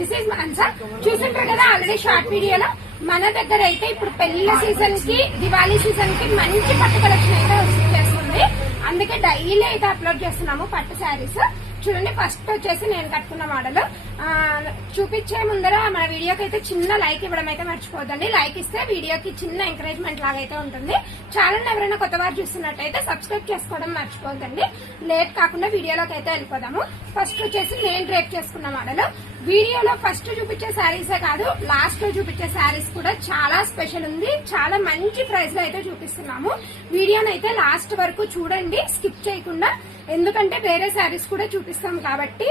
This is Mansa. చూసింటారు కదా already short వీడియోలో. మన దగ్గర అయితే ఇప్పుడు పెళ్లి సీజన్ కి, దివాళీ సీజన్ కి మంచి పట్టు కలెక్షన్ అయితే చేస్తుంది. అందుకే డైలీ అయితే అప్లోడ్ చేస్తున్నాము పట్టు శారీస్. చూడండి, ఫస్ట్ వచ్చేసి నేను కట్టుకున్న మోడల్. చూపించే ముందర మన వీడియోకి అయితే చిన్న లైక్ ఇవ్వడం అయితే మర్చిపోద్దండి. లైక్ ఇస్తే వీడియోకి చిన్న ఎంకరేజ్మెంట్ లాగా అయితే ఉంటుంది. ఛానల్ ఎవరైనా కొత్త వారు చూస్తున్నట్టయితే సబ్స్క్రైబ్ చేసుకోవడం మర్చిపోద్దండి. లేట్ కాకుండా వీడియోలోకి అయితే వెళ్ళిపోదాము. ఫస్ట్ వచ్చేసి నేను డ్రేప్ చేసుకున్న మోడల్. వీడియోలో ఫస్ట్ చూపించే శారీసే కాదు, లాస్ట్ లో చూపించే శారీస్ కూడా చాలా స్పెషల్ ఉంది. చాలా మంచి ప్రైస్ లో అయితే చూపిస్తున్నాము. వీడియోని అయితే లాస్ట్ వరకు చూడండి, స్కిప్ చేయకుండా. ఎందుకంటే వేరే శారీస్ కూడా చూపిస్తాం కాబట్టి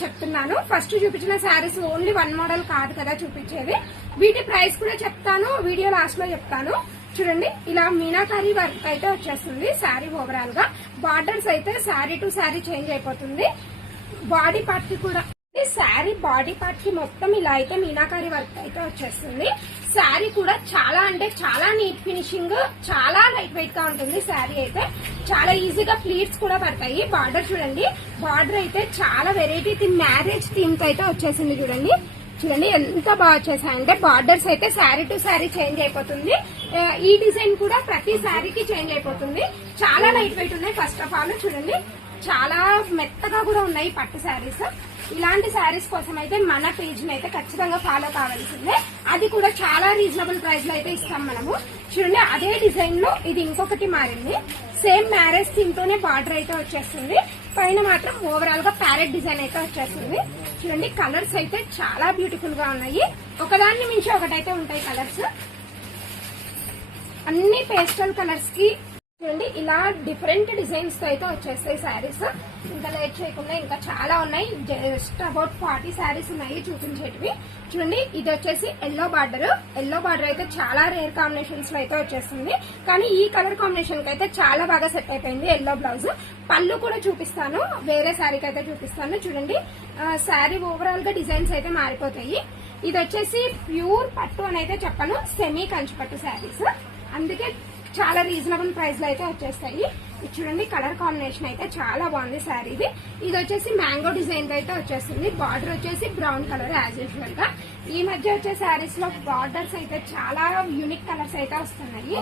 చెప్తున్నాను. ఫస్ట్ చూపించిన శారీస్ ఓన్లీ వన్ మోడల్ కాదు కదా చూపించేది. వీటి ప్రైస్ కూడా చెప్తాను, వీడియో లాస్ట్ లో చెప్తాను. చూడండి, ఇలా మీనాకారి వర్క్ అయితే వచ్చేస్తుంది శారీ ఓవరాల్ గా. బార్డర్స్ అయితే శారీ టు శారీ చేంజ్ అయిపోతుంది. బాడీ పార్ట్ కి కూడా శారీ బాడీ పార్ట్ కి మొత్తం ఇలా అయితే మీనాకారి వర్క్ అయితే వచ్చేస్తుంది. శారీ కూడా చాలా అంటే చాలా నీట్ ఫినిషింగ్, చాలా లైట్ వెయిట్ గా ఉంటుంది. శారీ అయితే చాలా ఈజీగా ప్లీట్స్ కూడా పడతాయి. బార్డర్ చూడండి, బార్డర్ అయితే చాలా వెరైటీ మ్యారేజ్ థీమ్ తో అయితే వచ్చేసింది. చూడండి చూడండి ఎంత బాగా వచ్చేసాయంటే బార్డర్స్ అయితే శారీ టు శారీ చేంజ్ అయిపోతుంది. ఈ డిజైన్ కూడా ప్రతి శారీకి చేంజ్ అయిపోతుంది. చాలా లైట్ వెయిట్ ఉన్నాయి. ఫస్ట్ ఆఫ్ ఆల్ చూడండి, చాలా మెత్తగా కూడా ఉన్నాయి పట్టు శారీస్. ఇలాంటి శారీస్ కోసం అయితే మన పేజ్ ని అయితే ఖచ్చితంగా ఫాలో కావాల్సిందే. అది కూడా చాలా రీజనబుల్ ప్రైస్ లో అయితే ఇస్తాం మనము. చూడండి, అదే డిజైన్ లో ఇది ఇంకొకటి మారింది. సేమ్ మ్యారేజ్ థీమ్ తోనే బార్డర్ అయితే వచ్చేస్తుంది. పైన మాత్రం ఓవరాల్ గా ప్యారెట్ డిజైన్ అయితే వచ్చేస్తుంది. చూడండి, కలర్స్ అయితే చాలా బ్యూటిఫుల్ గా ఉన్నాయి. ఒకదాన్ని మించి ఒకటైతే ఉంటాయి కలర్స్. అన్ని పేస్టల్ కలర్స్ కి చూడండి ఇలా డిఫరెంట్ డిజైన్స్ తో అయితే వచ్చేస్తాయి శారీస్. ఇంకా లేట్ చేయకుండా ఇంకా చాలా ఉన్నాయి. జస్ట్ అబౌట్ 40 శారీస్ ఉన్నాయి చూపించేటివి. చూడండి, ఇది వచ్చేసి ఎల్లో బార్డర్. ఎల్లో బార్డర్ అయితే చాలా రేర్ కాంబినేషన్స్ లో అయితే వచ్చేస్తుంది. కానీ ఈ కలర్ కాంబినేషన్ కి అయితే చాలా బాగా సెట్ అయిపోయింది. Yellow blouse. పళ్ళు కూడా చూపిస్తాను, వేరే శారీకి అయితే చూపిస్తాను. చూడండి, శారీ ఓవరాల్ గా డిజైన్స్ అయితే మారిపోతాయి. ఇది వచ్చేసి ప్యూర్ పట్టు అని అయితే చెప్పను, సెమీ కంచి పట్టు శారీస్. అందుకే చాలా రీజనబుల్ ప్రైస్ లో అయితే వచ్చేస్తాయి. చూడండి, కలర్ కాంబినేషన్ అయితే చాలా బాగుంది శారీది. ఇది వచ్చేసి మ్యాంగో డిజైన్ తో అయితే వచ్చేస్తుంది. బార్డర్ వచ్చేసి బ్రౌన్ కలర్ యాజ్ యూజువల్ గా. ఈ మధ్య వచ్చే శారీస్ లో బార్డర్స్ అయితే చాలా యూనిక్ కలర్స్ అయితే వస్తున్నాయి.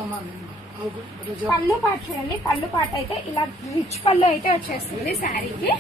పళ్ళు పాటు చూడండి, పళ్ళు పాటు అయితే ఇలా రిచ్ పళ్ళు అయితే వచ్చేస్తుంది శారీకి.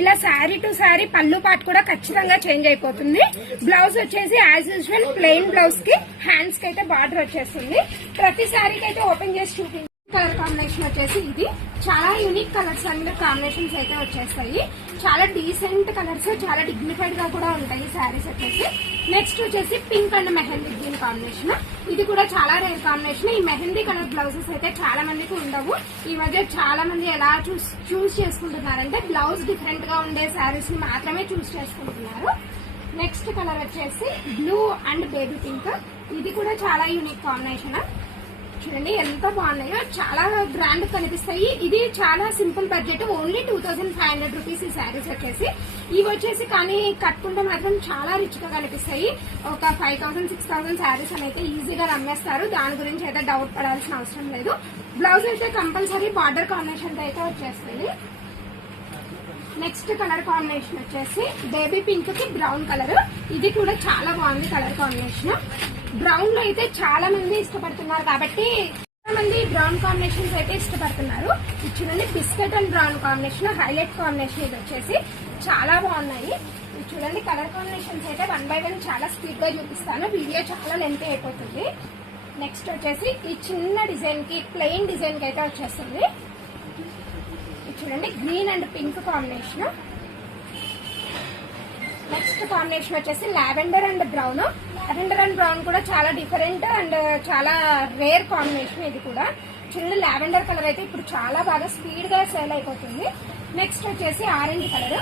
ఇలా శారీ టు శారీ పళ్ళు పాటు కూడా ఖచ్చితంగా చేంజ్ అయిపోతుంది. బ్లౌజ్ వచ్చేసి యాజ్ యూజువల్ ప్లెయిన్ బ్లౌజ్ కి హ్యాండ్స్ కి అయితే బార్డర్ వచ్చేస్తుంది. ప్రతి శారీకి అయితే ఓపెన్ చేసి చూపించి కలర్ కాంబినేషన్ వచ్చేసి ఇది చాలా యూనిక్ కలర్స్ అన్ని కాంబినేషన్స్ అయితే వచ్చేస్తాయి. చాలా డీసెంట్ కలర్స్, చాలా డిగ్నిఫైడ్ గా కూడా ఉంటాయి శారీస్ వచ్చేసి. నెక్స్ట్ వచ్చేసి pink and mehndi green combination. ఇది కూడా చాలా రేర్ కాంబినేషన్. ఈ మెహందీ కలర్ బ్లౌజెస్ అయితే చాలా మందికి ఉండవు. ఈ మధ్య చాలా మంది ఎలా చూస్ చేసుకుంటున్నారంటే బ్లౌజ్ డిఫరెంట్ గా ఉండే శారీస్ ని మాత్రమే చూస్ చేసుకుంటున్నారు. నెక్స్ట్ కలర్ వచ్చేసి బ్లూ అండ్ బేబీ పింక్. ఇది కూడా చాలా యూనిక్ కాంబినేషన్. చూడండి ఎంత బాగున్నాయో, చాలా గ్రాండ్ కనిపిస్తాయి. ఇది చాలా సింపుల్ బడ్జెట్, ఓన్లీ 2500 రూపీస్ ఈ శారీస్ వచ్చేసి. ఇవి వచ్చేసి కానీ కట్టుకుంటే మాత్రం చాలా రిచ్ గా కనిపిస్తాయి. ఒక 5000 6000 శారీస్ అని అయితే ఈజీగా రమ్మేస్తారు. దాని గురించి అయితే డౌట్ పడాల్సిన అవసరం లేదు. బ్లౌజ్ అయితే కంపల్సరీ బార్డర్ కాంబినేషన్ అయితే వచ్చేస్తుంది. నెక్స్ట్ కలర్ కాంబినేషన్ వచ్చేసి బేబీ పింక్ కి బ్రౌన్ కలర్. ఇది కూడా చాలా బాగుంది కలర్ కాంబినేషన్. బ్రౌన్ లో అయితే చాలా మంది ఇష్టపడుతున్నారు కాబట్టి చాలా మంది బ్రౌన్ కాంబినేషన్స్ అయితే ఇష్టపడుతున్నారు. ఇది చూడండి, biscuit and brown combination highlight combination. ఇది వచ్చేసి చాలా బాగున్నాయి. చూడండి, కలర్ కాంబినేషన్స్ అయితే 1 by 1 చాలా స్పీడ్ గా చూపిస్తాను, వీడియో చాలా లెంత్ అయిపోతుంది. నెక్స్ట్ వచ్చేసి ఈ చిన్న డిజైన్ కి ప్లెయిన్ డిజైన్ కి అయితే వచ్చేస్తుంది. చూడండి, green and pink combination. Next combination వచ్చేసి lavender and brown. Lavender and brown కూడా చాలా డిఫరెంట్ అండ్ చాలా రేర్ కాంబినేషన్. ఇది కూడా చూడండి, లావెండర్ కలర్ అయితే ఇప్పుడు చాలా బాగా స్పీడ్ గా సేల్ అయిపోతుంది. నెక్స్ట్ వచ్చేసి ఆరెంజ్ కలర్.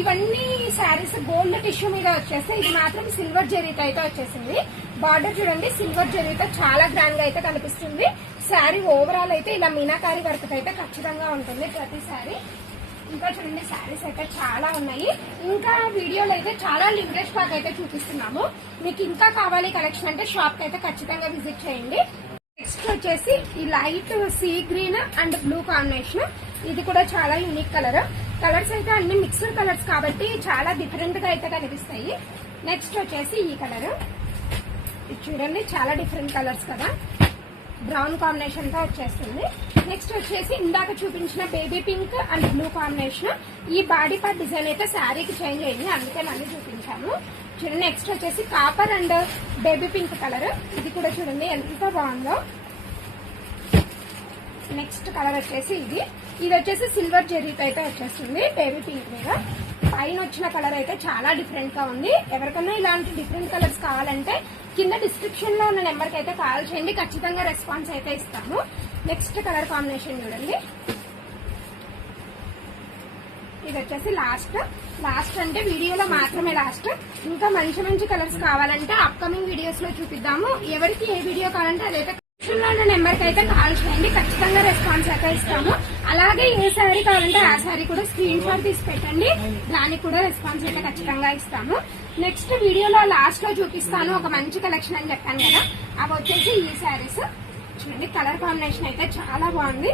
ఇవన్నీ శారీస్ గోల్డ్ టిష్యూ మీద వచ్చేస్తే ఇది మాత్రం సిల్వర్ జరీతో అయితే వచ్చేసింది. బార్డర్ చూడండి, సిల్వర్ జరీతో చాలా గ్రాండ్ గా అయితే కనిపిస్తుంది. శారీ ఓవరాల్ అయితే ఇలా మీనాకారి వర్క్ అయితే ఖచ్చితంగా ఉంటుంది ప్రతి శారీ. ఇంకా చూడండి, శారీస్ అయితే చాలా ఉన్నాయి. ఇంకా వీడియోలో అయితే చాలా లిమిటెడ్ స్టాక్ అయితే చూపిస్తున్నాము. మీకు ఇంకా కావాలి కలెక్షన్ అంటే షాప్ కి అయితే ఖచ్చితంగా విజిట్ చేయండి. నెక్స్ట్ వచ్చేసి ఈ light sea green and blue combination. ఇది కూడా చాలా యూనిక్ కలర్. కలర్స్ అయితే అన్ని మిక్స్డ్ కలర్స్ కాబట్టి చాలా డిఫరెంట్ గా అయితే కనిపిస్తాయి. నెక్స్ట్ వచ్చేసి ఈ కలర్, ఇది చూడండి చాలా డిఫరెంట్ కలర్స్ కదా, బ్రౌన్ కాంబినేషన్ తో వచ్చేస్తుంది. నెక్స్ట్ వచ్చేసి ఇందాక చూపించిన baby pink and blue combination. ఈ బాడీ పార్ట్ డిజైన్ అయితే శారీకి చేంజ్ అయింది, అందుకే మళ్ళీ చూపించాము. చూడండి నెక్స్ట్ వచ్చేసి copper and baby pink colour, ఇది కూడా చూడండి ఎంత బాగుందో. నెక్స్ట్ కలర్ వచ్చేసి ఇది వచ్చేసి సిల్వర్ జెర్రీతో అయితే వచ్చేస్తుంది బేబీ పింక్ మీద. పైన వచ్చిన కలర్ అయితే చాలా డిఫరెంట్ గా ఉంది. ఎవరికైనా ఇలాంటి డిఫరెంట్ కలర్స్ కావాలంటే కింద డిస్క్రిప్షన్ లో ఉన్న నెంబర్ కి అయితే కాల్ చేయండి, ఖచ్చితంగా రెస్పాన్స్ అయితే ఇస్తాము. నెక్స్ట్ కలర్ కాంబినేషన్ చూడండి, ఇది వచ్చేసి లాస్ట్ అంటే వీడియోలో మాత్రమే లాస్ట్. ఇంకా మంచి మంచి కలర్స్ కావాలంటే అప్కమింగ్ వీడియోస్ లో చూపిద్దాము. ఎవరికి ఏ వీడియో కావాలంటే అదైతే నెంబర్ కి అయితే కాల్ చేయండి, ఖచ్చితంగా రెస్పాన్స్ అయితే ఇస్తాము. అలాగే ఏ శారీ కావాలంటే ఆ శారీ కూడా స్క్రీన్ షాట్ తీసి పెట్టండి, దానికి కూడా రెస్పాన్స్ అయితే ఖచ్చితంగా ఇస్తాము. నెక్స్ట్ వీడియోలో లాస్ట్ లో చూపిస్తాను ఒక మంచి కలెక్షన్ అని చెప్పాను కదా, అవి వచ్చేసి ఈ శారీస్ చూడండి. కలర్ కాంబినేషన్ అయితే చాలా బాగుంది.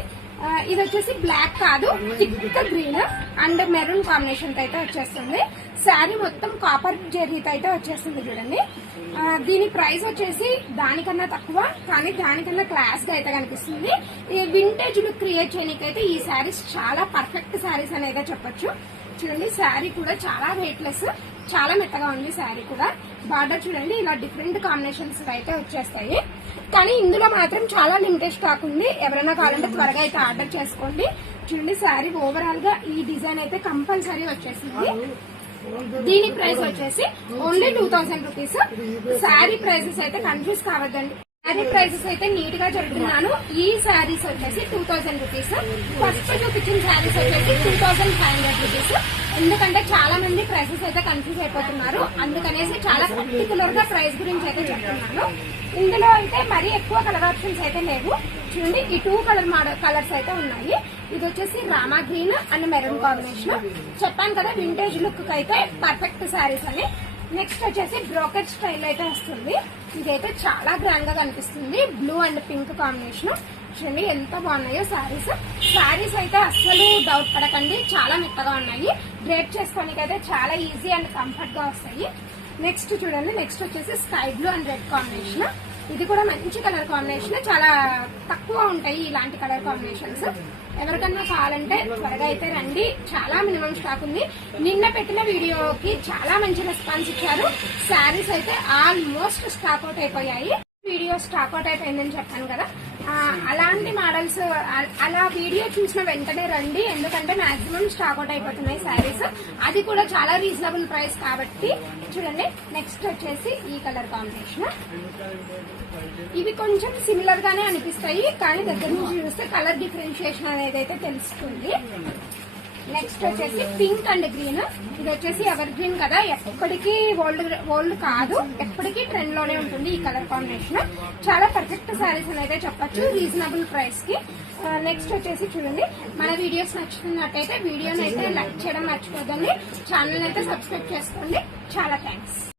ఇది వచ్చేసి బ్లాక్ కాదు, thick green and maroon combination అయితే వచ్చేస్తుంది. శారీ మొత్తం కాపర్ జెర్రీతో అయితే వచ్చేస్తుంది చూడండి. దీని ప్రైస్ వచ్చేసి దానికన్నా తక్కువ, కానీ దానికన్నా క్లాస్ గా అయితే కనిపిస్తుంది. ఈ వింటేజ్ లుక్ క్రియేట్ చేయడానికి అయితే ఈ శారీస్ చాలా పర్ఫెక్ట్ శారీస్ అనేది చెప్పొచ్చు. చూడండి శారీ కూడా చాలా వెయిట్లెస్, చాలా మెత్తగా ఉంది శారీ కూడా. బార్డర్ చూడండి ఇలా డిఫరెంట్ కాంబినేషన్స్ అయితే వచ్చేస్తాయి, కానీ ఇందులో మాత్రం చాలా లిమిటెడ్ స్టాక్ ఉంది. ఎవరైనా కావాలంటే త్వరగా అయితే ఆర్డర్ చేసుకోండి. చూడండి శారీ ఓవరాల్ గా ఈ డిజైన్ అయితే కంపల్సరీ వచ్చేసింది. దీని ప్రైస్ వచ్చేసి ఓన్లీ 2000 రూపీస్. శారీ ప్రైసెస్ అయితే కన్ఫ్యూజ్ కావద్దండి, శారీ ప్రైసెస్ అయితే నీట్ గా చెప్తున్నాను. ఈ శారీస్ వచ్చేసి 2000 రూపీస్. ఫస్ట్ చూపించిన శారీస్ వచ్చేసి 2500 రూపీస్. ఎందుకంటే చాలా మంది ప్రైసెస్ అయితే కన్ఫ్యూజ్ అయిపోతున్నారు, అందుకనేసి చాలా పర్టికులర్ గా ప్రైస్ గురించి అయితే చెప్తున్నాను. ఇందులో అయితే మరీ ఎక్కువ కలర్ ఆప్షన్స్ అయితే లేవు. చూడండి ఈ 2 కలర్స్ అయితే ఉన్నాయి. ఇది వచ్చేసి Rama green and maroon combination. చెప్పాను కదా వింటేజ్ లుక్ అయితే పర్ఫెక్ట్ శారీస్ అని. నెక్స్ట్ వచ్చేసి బ్రోకెట్ స్టైల్ అయితే వస్తుంది. ఇదైతే చాలా గ్రాండ్ గా కనిపిస్తుంది, బ్లూ అండ్ పింక్ కాంబినేషన్. చూడండి ఎంత బాగున్నాయో శారీస్ అయితే అస్సలు డౌట్ పడకండి, చాలా మెత్తగా ఉన్నాయి. డ్రేప్ చేసుకోవడానికి అయితే చాలా ఈజీ అండ్ కంఫర్ట్ గా వస్తాయి. నెక్స్ట్ చూడండి, నెక్స్ట్ వచ్చేసి sky blue and red combination. ఇది కూడా మంచి కలర్ కాంబినేషన్, చాలా తక్కువ ఉంటాయి ఇలాంటి కలర్ కాంబినేషన్స్. ఎవరికన్నా కావాలంటే త్వరగా అయితే రండి, చాలా మినిమం స్టాక్ ఉంది. నిన్న పెట్టిన వీడియోకి చాలా మంచి రెస్పాన్స్ ఇచ్చారు. శారీస్ అయితే ఆల్మోస్ట్ స్టాక్ అవుట్ అయిపోయాయి. వీడియో స్టాక్ అవుట్ అయిపోయిందని చెప్పాను కదా, అలాంటి మోడల్స్ అలా వీడియో చూసిన వెంటనే రండి, ఎందుకంటే మాక్సిమం స్టాక్ అవుట్ అయిపోతున్నాయి శారీస్. అది కూడా చాలా రీజనబుల్ ప్రైస్ కాబట్టి. చూడండి నెక్స్ట్ వచ్చేసి ఈ కలర్ కాంబినేషన్. ఇవి కొంచెం సిమిలర్ గానే అనిపిస్తాయి, కానీ దగ్గర నుంచి చూస్తే కలర్ డిఫరెన్షియేషన్ అనేది అయితే తెలుస్తుంది. నెక్స్ట్ వచ్చేసి పింక్ అండ్ గ్రీన్. ఇది వచ్చేసి ఎవర్ గ్రీన్ కదా, ఎప్పటికీ ఓల్డ్ కాదు, ఎప్పటికీ ట్రెండ్ లోనే ఉంటుంది ఈ కలర్ కాంబినేషన్. చాలా పర్ఫెక్ట్ శారీస్ అనేది చెప్పొచ్చు రీజనబుల్ ప్రైస్ కి. నెక్స్ట్ వచ్చేసి చూడండి, మన వీడియోస్ నచ్చుతున్నట్టయితే వీడియోని అయితే లైక్ చేయడం మర్చిపోదండి, ఛానల్ అయితే సబ్స్క్రైబ్ చేసుకోండి. చాలా థ్యాంక్స్.